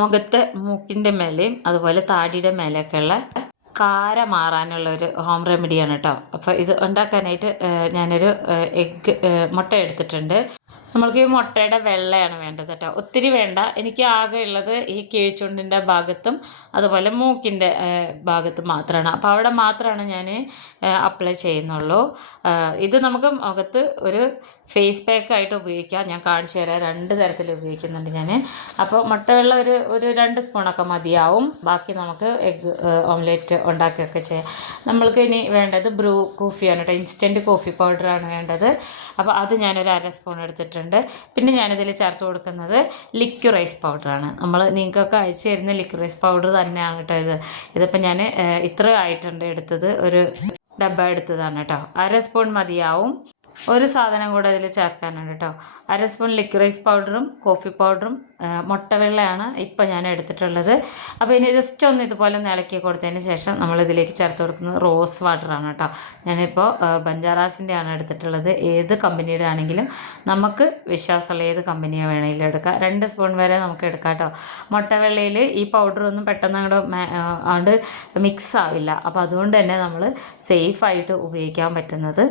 മുഖത്തെ മൂക്കിൻ്റെ മേലെയും അതുപോലെ താടിയുടെ മേലെയൊക്കെയുള്ള കാര മാറാനുള്ള ഒരു ഹോം റെമഡിയാണ് കേട്ടോ. അപ്പോൾ ഇത് ഉണ്ടാക്കാനായിട്ട് ഞാനൊരു മുട്ട എടുത്തിട്ടുണ്ട്. നമ്മൾക്ക് ഈ മുട്ടയുടെ വെള്ളയാണ് വേണ്ടത് കേട്ടോ, ഒത്തിരി വേണ്ട. എനിക്ക് ആകെ ഉള്ളത് ഈ കീഴ്ചുണ്ടിൻ്റെ ഭാഗത്തും അതുപോലെ മൂക്കിൻ്റെ ഭാഗത്തും മാത്രമാണ്. അപ്പോൾ അവിടെ മാത്രമാണ് ഞാൻ അപ്ലൈ ചെയ്യുന്നുള്ളൂ. ഇത് നമുക്ക് മുഖത്ത് ഒരു ഫേസ് പാക്കായിട്ട് ഉപയോഗിക്കാം. ഞാൻ കാണിച്ചു തരാം, 2 തരത്തിൽ ഉപയോഗിക്കുന്നുണ്ട് ഞാൻ. അപ്പോൾ മുട്ടവെള്ളം ഒരു 2 സ്പൂണൊക്കെ മതിയാവും. ബാക്കി നമുക്ക് എഗ്ഗ് ഓംലെറ്റ് ഉണ്ടാക്കുകയൊക്കെ ചെയ്യാം. നമ്മൾക്ക് ഇനി വേണ്ടത് ബ്രൂ കോഫിയാണ് കേട്ടോ, ഇൻസ്റ്റൻറ്റ് കോഫി പൗഡറാണ് വേണ്ടത്. അപ്പോൾ അത് ഞാനൊരു 1/2 സ്പൂൺ എടുത്തിട്ടുണ്ട്. പിന്നെ ഞാനിതിൽ ചേർത്ത് കൊടുക്കുന്നത് ലിക്വിറൈസ് പൗഡറാണ്. നിങ്ങൾക്കൊക്കെ അയച്ചു തരുന്ന ലിക്വിറൈസ് പൗഡർ തന്നെയാണ് കേട്ടോ ഇതിപ്പോൾ ഞാൻ ഇത്ര ആയിട്ടുണ്ട് എടുത്തത്, ഒരു ഡബ്ബ എടുത്തതാണ് കേട്ടോ. 1/2 സ്പൂൺ മതിയാവും. ഒരു സാധനം കൂടെ അതിൽ ചേർക്കാനുണ്ട് കേട്ടോ. 1/2 സ്പൂൺ ലിക്വിറൈസ് പൗഡറും കോഫി പൗഡറും മുട്ടവെള്ളയാണ് ഇപ്പോൾ ഞാൻ എടുത്തിട്ടുള്ളത്. അപ്പോൾ ഇനി ജസ്റ്റ് ഒന്ന് ഇതുപോലെ ഇളക്കി കൊടുത്തതിന് ശേഷം നമ്മളിതിലേക്ക് ചേർത്ത് കൊടുക്കുന്നത് റോസ് വാട്ടറാണ് കേട്ടോ. ഞാനിപ്പോൾ ബഞ്ചാറാസിൻ്റെ ആണ് എടുത്തിട്ടുള്ളത്. ഏത് കമ്പനിയുടെ ആണെങ്കിലും നമുക്ക് വിശ്വാസമുള്ള ഏത് കമ്പനിയോ വേണമെങ്കിലും എടുക്കാം. 2 സ്പൂൺ വരെ നമുക്ക് എടുക്കാം കേട്ടോ. മുട്ടവെള്ളയിൽ ഈ പൗഡറൊന്നും പെട്ടെന്ന് അങ്ങോട്ട് മിക്സ് ആവില്ല. അപ്പോൾ അതുകൊണ്ട് തന്നെ നമ്മൾ സേഫായിട്ട് ഉപയോഗിക്കാൻ പറ്റുന്നത്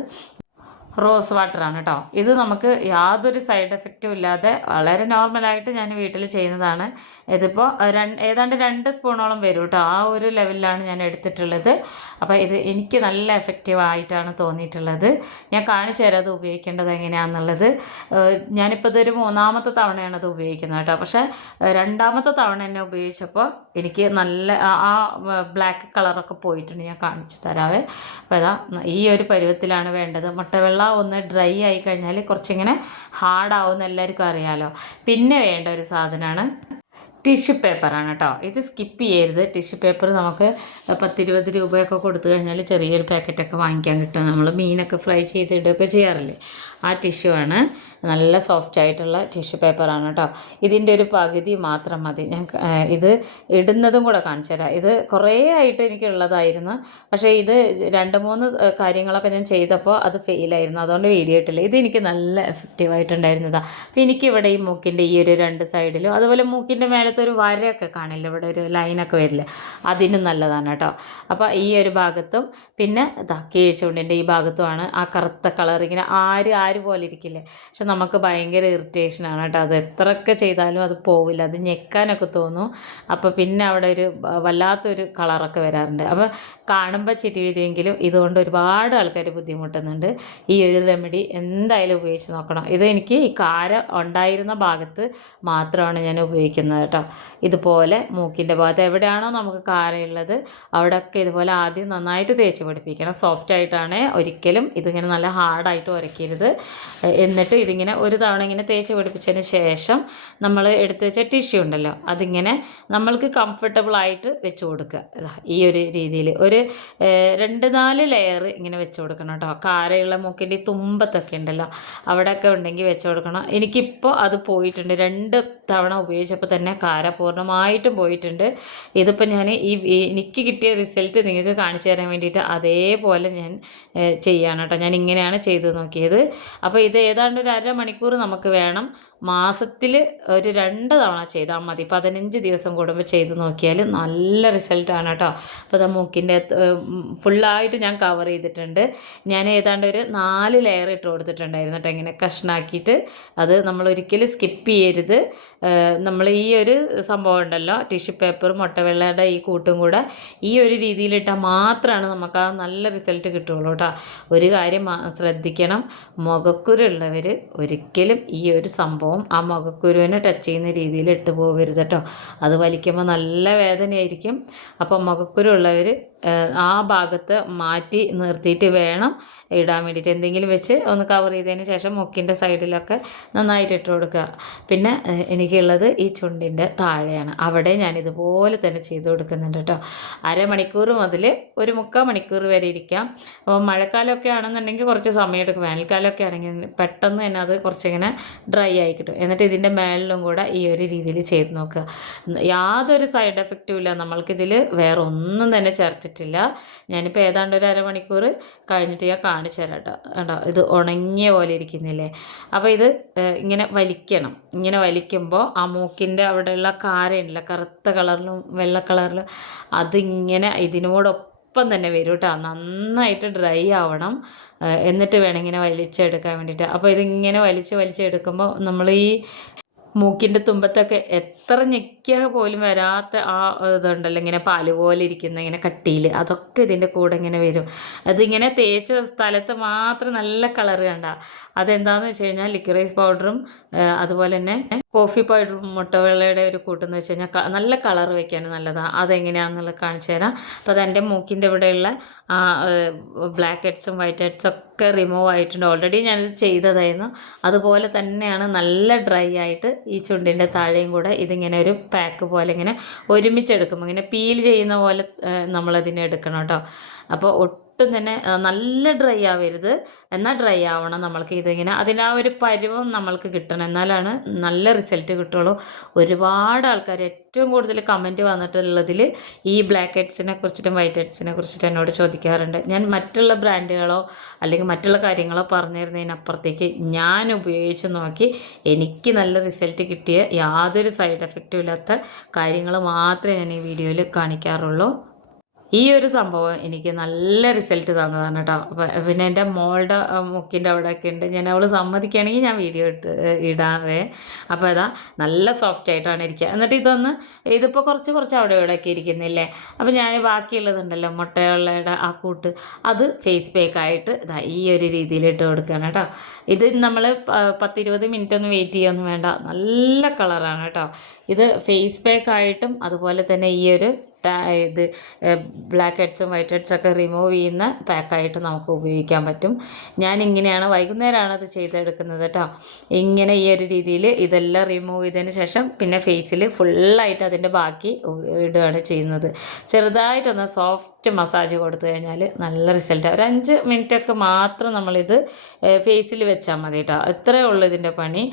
റോസ് വാട്ടറാണ് കേട്ടോ. ഇത് നമുക്ക് യാതൊരു സൈഡ് എഫക്റ്റും ഇല്ലാതെ വളരെ നോർമലായിട്ട് ഞാൻ വീട്ടിൽ ചെയ്യുന്നതാണ്. ഇതിപ്പോൾ ഏതാണ്ട് 2 സ്പൂണോളം വരും കേട്ടോ. ആ ഒരു ലെവലിലാണ് ഞാൻ എടുത്തിട്ടുള്ളത്. അപ്പോൾ ഇത് എനിക്ക് നല്ല എഫക്റ്റീവായിട്ടാണ് തോന്നിയിട്ടുള്ളത്. ഞാൻ കാണിച്ചു തരാം അത് ഉപയോഗിക്കേണ്ടത് എങ്ങനെയാണെന്നുള്ളത്. ഞാനിപ്പോൾ ഇതൊരു 3ാമത്തെ തവണയാണ് അത് ഉപയോഗിക്കുന്നത് കേട്ടോ. പക്ഷേ 2ാമത്തെ തവണ എന്നെ ഉപയോഗിച്ചപ്പോൾ എനിക്ക് നല്ല ആ ബ്ലാക്ക് കളറൊക്കെ പോയിട്ടുണ്ട്. ഞാൻ കാണിച്ചു തരാവേ. അപ്പോൾ ഇതാ ഈ ഒരു പരുവത്തിലാണ് വേണ്ടത്. മുട്ടവെള്ളം ഒന്ന് ഡ്രൈ ആയി കഴിഞ്ഞാൽ കുറച്ചിങ്ങനെ ഹാർഡാവുമെന്ന് എല്ലാവർക്കും അറിയാമല്ലോ. പിന്നെ വേണ്ട ഒരു സാധനമാണ് ടിഷ്യൂ പേപ്പറാണ് കേട്ടോ. ഇത് സ്കിപ്പ് ചെയ്യരുത്. ടിഷ്യൂ പേപ്പർ നമുക്ക് 10-20 രൂപയൊക്കെ കൊടുത്തു കഴിഞ്ഞാൽ ചെറിയൊരു പാക്കറ്റൊക്കെ വാങ്ങിക്കാൻ കിട്ടും. നമ്മൾ മീനൊക്കെ ഫ്രൈ ചെയ്തിടുകയൊക്കെ ചെയ്യാറില്ലേ, ആ ടിഷ്യൂ ആണ്. നല്ല സോഫ്റ്റ് ആയിട്ടുള്ള ടിഷ്യൂ പേപ്പറാണ് കേട്ടോ. ഇതിൻ്റെ ഒരു പകുതി മാത്രം മതി. ഞാൻ ഇത് ഇടുന്നതും കൂടെ കാണിച്ചു തരാം. ഇത് കുറേ ആയിട്ട് എനിക്കുള്ളതായിരുന്നു. പക്ഷേ ഇത് 2-3 കാര്യങ്ങളൊക്കെ ഞാൻ ചെയ്തപ്പോൾ അത് ഫെയിലായിരുന്നു. അതുകൊണ്ട് വീഡിയോ ഇട്ടില്ല. ഇത് എനിക്ക് നല്ല എഫക്റ്റീവായിട്ടുണ്ടായിരുന്നതാണ്. അപ്പോൾ എനിക്കിവിടെ ഈ മൂക്കിൻ്റെ ഈ ഒരു 2 സൈഡിലും അതുപോലെ മൂക്കിൻ്റെ മേലത്തെ ഒരു വരയൊക്കെ കാണില്ല, ഇവിടെ ഒരു ലൈനൊക്കെ വരില്ല, അതിനും നല്ലതാണ് കേട്ടോ. അപ്പോൾ ഈ ഒരു ഭാഗത്തും പിന്നെ കീഴ്ചുണ്ടിൻ്റെ ഈ ഭാഗത്തുമാണ് ആ കറുത്ത കളർ ഇങ്ങനെ ആര് പോലെ ഇരിക്കില്ലേ. പക്ഷെ നമുക്ക് ഭയങ്കര ഇറിറ്റേഷനാണ് കേട്ടോ. അത് എത്രയൊക്കെ ചെയ്താലും അത് പോവില്ല, അത് ഞെക്കാനൊക്കെ തോന്നും. അപ്പോൾ പിന്നെ അവിടെ ഒരു വല്ലാത്തൊരു കളറൊക്കെ വരാറുണ്ട്. അപ്പോൾ കാണുമ്പോൾ ചിരി വരുമെങ്കിലും ഇതുകൊണ്ട് ഒരുപാട് ആൾക്കാർ ബുദ്ധിമുട്ടുന്നുണ്ട്. ഈ ഒരു റെമഡി എന്തായാലും ഉപയോഗിച്ച് നോക്കണം. ഇത് എനിക്ക് ഈ കാര ഉണ്ടായിരുന്ന ഭാഗത്ത് മാത്രമാണ് ഞാൻ ഉപയോഗിക്കുന്നത് കേട്ടോ. ഇതുപോലെ മൂക്കിൻ്റെ ഭാഗത്ത് എവിടെയാണോ നമുക്ക് കാരയുള്ളത് അവിടെയൊക്കെ ഇതുപോലെ ആദ്യം നന്നായിട്ട് തേച്ച് പിടിപ്പിക്കണം. സോഫ്റ്റ് ആയിട്ടാണ്, ഒരിക്കലും ഇതിങ്ങനെ നല്ല ഹാർഡായിട്ട് ഉരയ്ക്കരുത്. എന്നിട്ട് ഇതിങ്ങനെ ഒരു തവണ ഇങ്ങനെ തേച്ച് പിടിപ്പിച്ചതിന് ശേഷം നമ്മൾ എടുത്ത് വെച്ച ടിഷ്യൂ ഉണ്ടല്ലോ അതിങ്ങനെ നമ്മൾക്ക് കംഫർട്ടബിളായിട്ട് വെച്ച് കൊടുക്കുക. ഈ ഒരു രീതിയിൽ ഒരു 2-4 ലെയർ ഇങ്ങനെ വെച്ച് കൊടുക്കണം കേട്ടോ. കാരയുള്ള മൂക്കിൻ്റെ ഈ തുമ്പത്തൊക്കെ ഉണ്ടല്ലോ അവിടെയൊക്കെ ഉണ്ടെങ്കിൽ വെച്ച് കൊടുക്കണം. എനിക്കിപ്പോൾ അത് പോയിട്ടുണ്ട്. 2 തവണ ഉപയോഗിച്ചപ്പോൾ തന്നെ കാര പൂർണ്ണമായിട്ടും പോയിട്ടുണ്ട്. ഇതിപ്പോൾ ഞാൻ എനിക്ക് കിട്ടിയ റിസൾട്ട് നിങ്ങൾക്ക് കാണിച്ചു തരാൻ വേണ്ടിയിട്ട് അതേപോലെ ഞാൻ ചെയ്യാണ് കേട്ടോ. ഞാൻ ഇങ്ങനെയാണ് ചെയ്ത് നോക്കിയത്. അപ്പോൾ ഇത് ഏതാണ്ട് ഒരു 1/2 മണിക്കൂർ നമുക്ക് വേണം. മാസത്തിൽ ഒരു 2 തവണ ചെയ്താൽ മതി. 15 ദിവസം കൂടുമ്പോൾ ചെയ്ത് നോക്കിയാൽ നല്ല റിസൾട്ടാണ് കേട്ടോ. അപ്പോൾ അത് മൂക്കിൻ്റെ ഫുള്ളായിട്ട് ഞാൻ കവർ ചെയ്തിട്ടുണ്ട്. ഞാൻ ഏതാണ്ട് ഒരു 4 ലെയർ ഇട്ട് കൊടുത്തിട്ടുണ്ടായിരുന്നു കേട്ടോ. ഇങ്ങനെ കഷ്ണാക്കിയിട്ട് അത് നമ്മൾ ഒരിക്കലും സ്കിപ്പ് ചെയ്യരുത്. നമ്മൾ ഈ ഒരു സംഭവം ഉണ്ടല്ലോ ടിഷ്യൂ പേപ്പർ മുട്ടവെള്ളയുടെ ഈ കൂട്ടും കൂടെ ഈ ഒരു രീതിയിലിട്ടാൽ മാത്രമാണ് നമുക്ക് ആ നല്ല റിസൾട്ട് കിട്ടുള്ളൂ കേട്ടോ. ഒരു കാര്യം ശ്രദ്ധിക്കണം, മുഖക്കുരുള്ളവർ ഒരിക്കലും ഈ ഒരു സംഭവം ആ മുഖക്കുരുവിനെ ടച്ച് ചെയ്യുന്ന രീതിയിൽ ഇട്ട് പോകരുത് കേട്ടോ. അത് വലിക്കുമ്പോൾ നല്ല വേദനയായിരിക്കും. അപ്പം മുഖക്കുരുള്ളവർ ആ ഭാഗത്ത് മാറ്റി നിർത്തിയിട്ട് വേണം ഇടാൻ വേണ്ടിയിട്ട്. എന്തെങ്കിലും വെച്ച് ഒന്ന് കവർ ചെയ്തതിന് ശേഷം മൂക്കിൻ്റെ സൈഡിലൊക്കെ നന്നായിട്ട് ഇട്ട് കൊടുക്കുക. പിന്നെ എനിക്കുള്ളത് ഈ ചുണ്ടിൻ്റെ താഴെയാണ്. അവിടെ ഞാൻ ഇതുപോലെ തന്നെ ചെയ്ത് കൊടുക്കുന്നുണ്ട് കേട്ടോ. 1/2 മണിക്കൂർ മുതൽ ഒരു 3/4 മണിക്കൂർ വരെ ഇരിക്കാം. അപ്പോൾ മഴക്കാലമൊക്കെ ആണെന്നുണ്ടെങ്കിൽ കുറച്ച് സമയം എടുക്കും. വേനൽക്കാലമൊക്കെ ആണെങ്കിൽ പെട്ടെന്ന് തന്നെ അത് കുറച്ചിങ്ങനെ ഡ്രൈ ആയി കിട്ടും. എന്നിട്ട് ഇതിൻ്റെ മേളിലും കൂടെ ഈ ഒരു രീതിയിൽ ചെയ്ത് നോക്കുക. യാതൊരു സൈഡ് എഫക്റ്റും ഇല്ല. നമ്മൾക്കിതിൽ വേറെ ഒന്നും തന്നെ ചേർത്തിട്ടില്ല. വെച്ചിട്ടില്ല. ഞാനിപ്പോൾ ഏതാണ്ട് ഒരു അരമണിക്കൂർ കഴിഞ്ഞിട്ട് ഞാൻ കാണിച്ചു തരാം കേട്ടോ. കേട്ടോ ഇത് ഉണങ്ങിയ പോലെ ഇരിക്കുന്നില്ലേ. അപ്പോൾ ഇത് ഇങ്ങനെ വലിക്കണം. ഇങ്ങനെ വലിക്കുമ്പോൾ ആ മൂക്കിൻ്റെ അവിടെയുള്ള കാരയില്ല കറുത്ത കളറിലും വെള്ള കളറിലും അതിങ്ങനെ ഇതിനോടൊപ്പം തന്നെ വരും കേട്ടോ. നന്നായിട്ട് ഡ്രൈ ആവണം. എന്നിട്ട് വേണം ഇങ്ങനെ വലിച്ചെടുക്കാൻ വേണ്ടിയിട്ട്. അപ്പോൾ ഇതിങ്ങനെ വലിച്ചെടുക്കുമ്പോൾ നമ്മൾ ഈ മൂക്കിൻ്റെ തുമ്പത്തൊക്കെ എത്ര ഞെക്കിയാൽ പോലും വരാത്ത ആ ഇതുണ്ടല്ലോ ഇങ്ങനെ പാല് പോലെ ഇരിക്കുന്ന ഇങ്ങനെ കട്ടിയിൽ, അതൊക്കെ ഇതിൻ്റെ കൂടെ ഇങ്ങനെ വരും. അതിങ്ങനെ തേച്ച സ്ഥലത്ത് മാത്രം നല്ല കളറ് കണ്ട. അതെന്താണെന്ന് വെച്ച് കഴിഞ്ഞാൽ ലിക്വറൈസ് പൗഡറും അതുപോലെ തന്നെ കോഫി പൗഡറും മുട്ടവെള്ളയുടെ ഒരു കൂട്ടെന്ന് വെച്ച് കഴിഞ്ഞാൽ നല്ല കളർ വയ്ക്കാൻ നല്ലതാണ്. അതെങ്ങനെയാണെന്നുള്ളത് കാണിച്ചു തരാം. അപ്പോൾ അതെൻ്റെ മൂക്കിൻ്റെ ഇവിടെയുള്ള ബ്ലാക്ക് ഹെഡ്സും വൈറ്റ് ഹെഡ്സും ഒക്കെ റിമൂവ് ആയിട്ടുണ്ട്. ഓൾറെഡി ഞാനിത് ചെയ്തതായിരുന്നു. അതുപോലെ തന്നെയാണ് നല്ല ഡ്രൈ ആയിട്ട് ഈ ചുണ്ടിൻ്റെ താഴെയും കൂടെ ഇതിങ്ങനെ ഒരു പാക്ക് പോലെ ഇങ്ങനെ ഒരുമിച്ചെടുക്കുമ്പോൾ ഇങ്ങനെ പീൽ ചെയ്യുന്ന പോലെ നമ്മളതിനെ എടുക്കണം കേട്ടോ. അപ്പോൾ ഒട്ടും തന്നെ നല്ല ഡ്രൈ ആവരുത്, എന്നാൽ ഡ്രൈ ആവണം. നമ്മൾക്ക് ഇതിങ്ങനെ അതിൻ്റെ ആ ഒരു പരുവം നമ്മൾക്ക് കിട്ടണം, എന്നാലാണ് നല്ല റിസൾട്ട് കിട്ടുള്ളൂ. ഒരുപാട് ആൾക്കാർ ഏറ്റവും കൂടുതൽ കമൻറ്റ് വന്നിട്ടുള്ളതിൽ ഈ ബ്ലാക്ക് ഹെഡ്സിനെ കുറിച്ചിട്ടും വൈറ്റ് ഹെഡ്സിനെ കുറിച്ചിട്ടും എന്നോട് ചോദിക്കാറുണ്ട്. ഞാൻ മറ്റുള്ള ബ്രാൻഡുകളോ അല്ലെങ്കിൽ മറ്റുള്ള കാര്യങ്ങളോ പറഞ്ഞിരുന്നതിനപ്പുറത്തേക്ക് ഞാൻ ഉപയോഗിച്ച് നോക്കി എനിക്ക് നല്ല റിസൾട്ട് കിട്ടിയ യാതൊരു സൈഡ് എഫക്റ്റും ഇല്ലാത്ത കാര്യങ്ങൾ മാത്രമേ ഞാൻ ഈ വീഡിയോയിൽ കാണിക്കാറുള്ളൂ. ഈ ഒരു സംഭവം എനിക്ക് നല്ല റിസൾട്ട് തന്നതാണ് കേട്ടോ. അപ്പോൾ പിന്നെ എൻ്റെ മോളുടെ മുക്കിൻ്റെ അവിടെയൊക്കെ ഉണ്ട്. ഞാൻ അവൾ സമ്മതിക്കുകയാണെങ്കിൽ ഞാൻ വീഡിയോ ഇടാവേ. അപ്പോൾ അതാ നല്ല സോഫ്റ്റ് ആയിട്ടാണ് ഇരിക്കുക. എന്നിട്ട് ഇതിപ്പോൾ കുറച്ച് അവിടെ ഇവിടെയൊക്കെ ഇരിക്കുന്നില്ലേ. അപ്പോൾ ഞാൻ ബാക്കിയുള്ളതുണ്ടല്ലോ മുട്ടയുള്ളയുടെ ആ കൂട്ട്, അത് ഫേസ് പാക്കായിട്ട് ഇതാ ഈ ഒരു രീതിയിൽ ഇട്ട് കൊടുക്കുകയാണ് കേട്ടോ. ഇത് നമ്മൾ 10-20 മിനിറ്റ് ഒന്നും വെയിറ്റ് ചെയ്യൊന്നും വേണ്ട, നല്ല കളറാണ് കേട്ടോ. ഇത് ഫേസ് പാക്കായിട്ടും അതുപോലെ തന്നെ ഈ ഒരു ഇത് ബ്ലാക്ക് ഹെഡ്സും വൈറ്റ് ഹെഡ്സൊക്കെ റിമൂവ് ചെയ്യുന്ന പാക്കായിട്ട് നമുക്ക് ഉപയോഗിക്കാൻ പറ്റും. ഞാനിങ്ങനെയാണ് വൈകുന്നേരമാണ് അത് ചെയ്തെടുക്കുന്നത് കേട്ടോ. ഇങ്ങനെ ഈ ഒരു രീതിയിൽ ഇതെല്ലാം റിമൂവ് ചെയ്തതിന് ശേഷം പിന്നെ ഫേസിൽ ഫുള്ളായിട്ട് അതിൻ്റെ ബാക്കി ഇടുകയാണ് ചെയ്യുന്നത്. ചെറുതായിട്ടൊന്ന് സോഫ്റ്റ് മസാജ് കൊടുത്തു കഴിഞ്ഞാൽ നല്ല റിസൾട്ട്. ഒരു 5 മിനിറ്റൊക്കെ മാത്രം നമ്മളിത് ഫേസിൽ വെച്ചാൽ മതി കേട്ടോ. ഇത്രയേ ഉള്ളൂ ഇതിൻ്റെ പണി.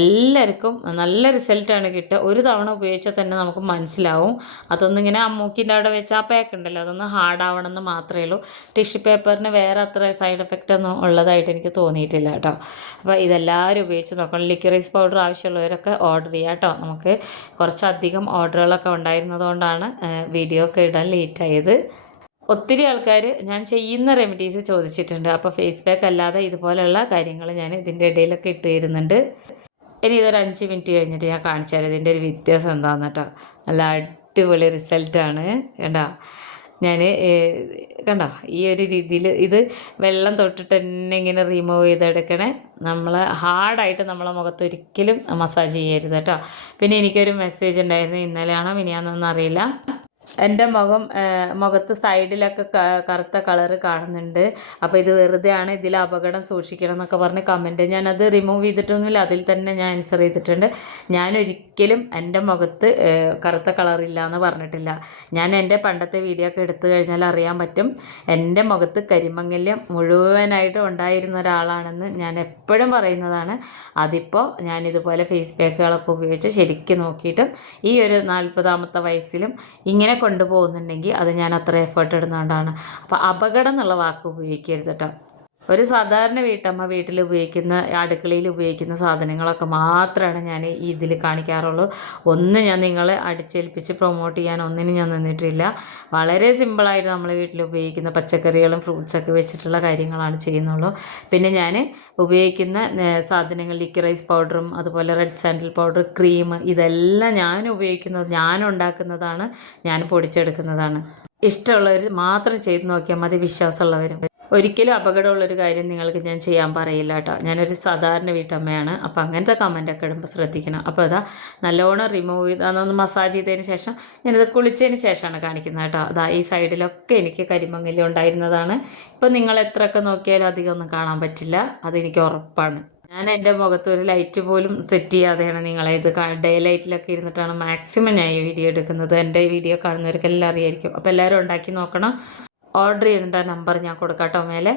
എല്ലാവർക്കും നല്ല റിസൾട്ടാണ് കിട്ടുക. ഒരു തവണ ഉപയോഗിച്ചാൽ തന്നെ നമുക്ക് മനസ്സിലാവും. അതൊന്നിങ്ങനെ മൂക്കിൻ്റെ അവിടെ വെച്ച് ആ പാക്ക് ഉണ്ടല്ലോ അതൊന്ന് ഹാർഡാവണമെന്ന് മാത്രമേ ഉള്ളൂ. ടിഷ്യൂ പേപ്പറിന് വേറെ അത്ര സൈഡ് എഫക്റ്റ് ഒന്നും ഉള്ളതായിട്ട് എനിക്ക് തോന്നിയിട്ടില്ല കേട്ടോ. അപ്പോൾ ഇതെല്ലാവരും ഉപയോഗിച്ച് നോക്കണം. ലിക്വറൈസ് പൗഡർ ആവശ്യമുള്ളവരൊക്കെ ഓർഡർ ചെയ്യാം കേട്ടോ. നമുക്ക് കുറച്ചധികം ഓർഡറുകളൊക്കെ ഉണ്ടായിരുന്നതുകൊണ്ടാണ് വീഡിയോ ഒക്കെ ഇടാൻ ലേറ്റായത്. ഒത്തിരി ആൾക്കാർ ഞാൻ ചെയ്യുന്ന റെമഡീസ് ചോദിച്ചിട്ടുണ്ട്. അപ്പോൾ ഫേസ് പാക്ക് അല്ലാതെ ഇതുപോലെയുള്ള കാര്യങ്ങൾ ഞാൻ ഇതിൻ്റെ ഇടയിലൊക്കെ ഇട്ട് തരുന്നുണ്ട്. ഇനി ഇതൊരു 5 മിനിറ്റ് കഴിഞ്ഞിട്ട് ഞാൻ കാണിച്ചു തരാം ഇതിൻ്റെ ഒരു വ്യത്യാസം എന്താണെന്ന് കേട്ടോ. നല്ല അടിപൊളി റിസൾട്ടാണ് കണ്ടോ. ഞാൻ കണ്ടോ ഈ ഒരു രീതിയിൽ ഇത് വെള്ളം തൊട്ടിട്ട് തന്നെ ഇങ്ങനെ റിമൂവ് ചെയ്തെടുക്കണേ. നമ്മൾ ഹാർഡായിട്ട് നമ്മളെ മുഖത്ത് ഒരിക്കലും മസാജ് ചെയ്യരുത് കേട്ടോ. പിന്നെ എനിക്കൊരു മെസ്സേജ് ഉണ്ടായിരുന്നു, ഇന്നലെയാണോ മിനിയാന്നൊന്നും അറിയില്ല. എൻ്റെ മുഖത്ത് സൈഡിലൊക്കെ കറുത്ത കളറ് കാണുന്നുണ്ട്. അപ്പോൾ ഇത് വെറുതെയാണ്, ഇതിൽ അപകടം സൂക്ഷിക്കണം എന്നൊക്കെ പറഞ്ഞ് കമൻറ്റ്. ഞാനത് റിമൂവ് ചെയ്തിട്ടൊന്നുമില്ല, അതിൽ തന്നെ ഞാൻ ആൻസർ ചെയ്തിട്ടുണ്ട്. ഞാനൊരിക്കലും എൻ്റെ മുഖത്ത് കറുത്ത കളറില്ല എന്ന് പറഞ്ഞിട്ടില്ല. ഞാൻ എൻ്റെ പണ്ടത്തെ വീഡിയോ ഒക്കെ എടുത്തു കഴിഞ്ഞാൽ അറിയാൻ പറ്റും എൻ്റെ മുഖത്ത് കരിമങ്ങല്യം മുഴുവനായിട്ട് ഉണ്ടായിരുന്ന ഒരാളാണെന്ന് ഞാൻ എപ്പോഴും പറയുന്നതാണ്. അതിപ്പോൾ ഞാനിതുപോലെ ഫേസ് പാക്കുകളൊക്കെ ഉപയോഗിച്ച് ശരിക്കും നോക്കിയിട്ടും ഈ ഒരു 40-ാമത്തെ വയസ്സിലും ഇങ്ങനെ കൊണ്ടുപോകുന്നുണ്ടെങ്കിൽ അത് ഞാൻ അത്ര എഫേർട്ട് ഇടുന്നതുകൊണ്ടാണ്. അപ്പോൾ അപകടം എന്നുള്ള വാക്ക് ഉപയോഗിക്കരുത് കേട്ടോ. ഒരു സാധാരണ വീട്ടമ്മ വീട്ടിൽ ഉപയോഗിക്കുന്ന അടുക്കളയിൽ ഉപയോഗിക്കുന്ന സാധനങ്ങളൊക്കെ മാത്രമാണ് ഞാൻ ഇതിൽ കാണിക്കാറുള്ളൂ. ഒന്നും ഞാൻ നിങ്ങളെ അടിച്ചേൽപ്പിച്ച് പ്രൊമോട്ട് ചെയ്യാൻ ഒന്നിനും ഞാൻ നിന്നിട്ടില്ല. വളരെ സിമ്പിളായിട്ട് നമ്മൾ വീട്ടിൽ ഉപയോഗിക്കുന്ന പച്ചക്കറികളും ഫ്രൂട്ട്സൊക്കെ വെച്ചിട്ടുള്ള കാര്യങ്ങളാണ് ചെയ്യുന്നുള്ളൂ. പിന്നെ ഞാൻ ഉപയോഗിക്കുന്ന സാധനങ്ങൾ ലിക്വറൈസ് പൗഡറും അതുപോലെ റെഡ് സാൻഡിൽ പൗഡർ, ക്രീം, ഇതെല്ലാം ഞാൻ ഉപയോഗിക്കുന്നത്, ഞാൻ ഉണ്ടാക്കുന്നതാണ്, ഞാൻ പൊടിച്ചെടുക്കുന്നതാണ്. ഇഷ്ടമുള്ളവർ മാത്രം ചെയ്ത് നോക്കിയാൽ മതി, വിശ്വാസമുള്ളവരും. ഒരിക്കലും അപകടമുള്ളൊരു കാര്യം നിങ്ങൾക്ക് ഞാൻ ചെയ്യാൻ പറയില്ല കേട്ടോ. ഞാനൊരു സാധാരണ വീട്ടമ്മയാണ്. അപ്പോൾ അങ്ങനത്തെ കമൻറ്റൊക്കെ ഇടുമ്പോൾ ശ്രദ്ധിക്കണം. അപ്പോൾ അതാ നല്ലോണം റിമൂവ് ചെയ്ത് അതൊന്ന് മസാജ് ചെയ്തതിന് ശേഷം ഞാനിത് കുളിച്ചതിന് ശേഷമാണ് കാണിക്കുന്നത് കേട്ടോ. അതാ ഈ സൈഡിലൊക്കെ എനിക്ക് കരിമങ്ങല്യം ഉണ്ടായിരുന്നതാണ്. ഇപ്പോൾ നിങ്ങൾ എത്രയൊക്കെ നോക്കിയാലും അധികം ഒന്നും കാണാൻ പറ്റില്ല, അതെനിക്ക് ഉറപ്പാണ്. ഞാൻ എൻ്റെ മുഖത്ത് ഒരു ലൈറ്റ് പോലും സെറ്റ് ചെയ്യാതെയാണ് നിങ്ങളെ ഇത് ഡേ ലൈറ്റിലൊക്കെ ഇരുന്നിട്ടാണ് മാക്സിമം ഞാൻ ഈ വീഡിയോ എടുക്കുന്നത്. എൻ്റെ വീഡിയോ കാണുന്നവർക്കെല്ലാം അറിയായിരിക്കും. അപ്പോൾ എല്ലാവരും ഉണ്ടാക്കി നോക്കണം. ഓർഡർ ചെയ്തിട്ട് നമ്പർ ഞാൻ കൊടുക്കാം കേട്ടോ മേലെ.